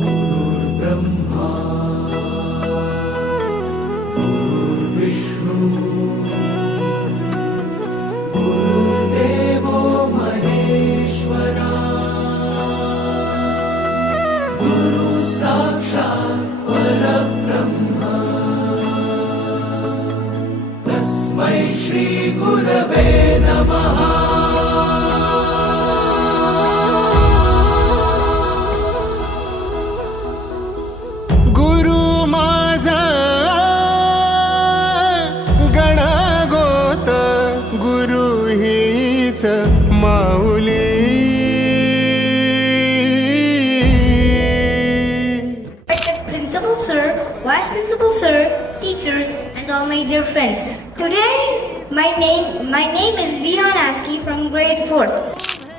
गुरुर्ब्रह्मा गुरुर्विष्णू गुरुर्देवो महेश्वरा गुरु साक्षात् परब्रह्म तस्मै श्री गुरवे नमः। माऊली Principal sir, vice principal sir, teachers and all my dear friends. Today my name is Vihan Aski from grade 4th.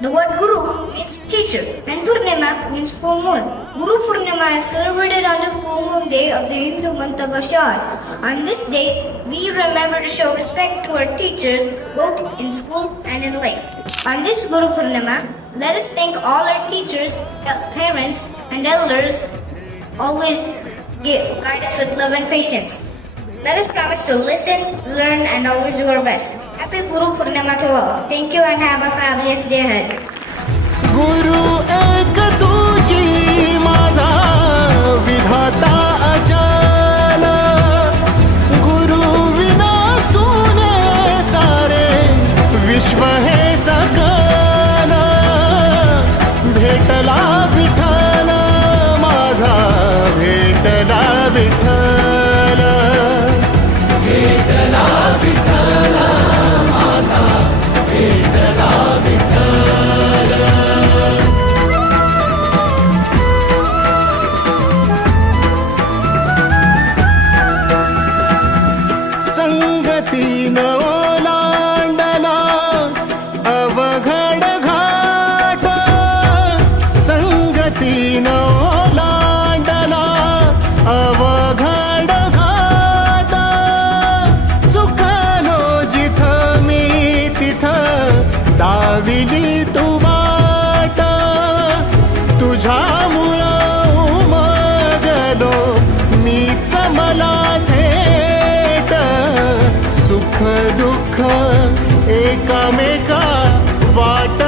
The word Guru means teacher and Purnima means full moon. Guru Purnima is celebrated on the full moon day of the Hindu month of Ashad. On this day, we remember to show respect to our teachers both in school and in life. On this Guru Purnima, let us thank all our teachers, parents and elders. Always guide us with love and patience. Let us promise to listen, learn and always do our best. Happy Guru Purnima to all. Thank you and have a fabulous day ahead. Guru ek tuji maza vidhata ajala Guru vina sune sare vishwa hai sakala bhetala vithala maza bhetala vithala bhetala vithala maza bhetala vithala संगतीन ओलांडला अवघड घाट संगतीन ओलांडला अवघड घाट चुकलो जिथ मी तिथ दाविली तू वाट तुझ्यामुळं उमगलो मीच मला थेट सुख दुःख एकामेका वाट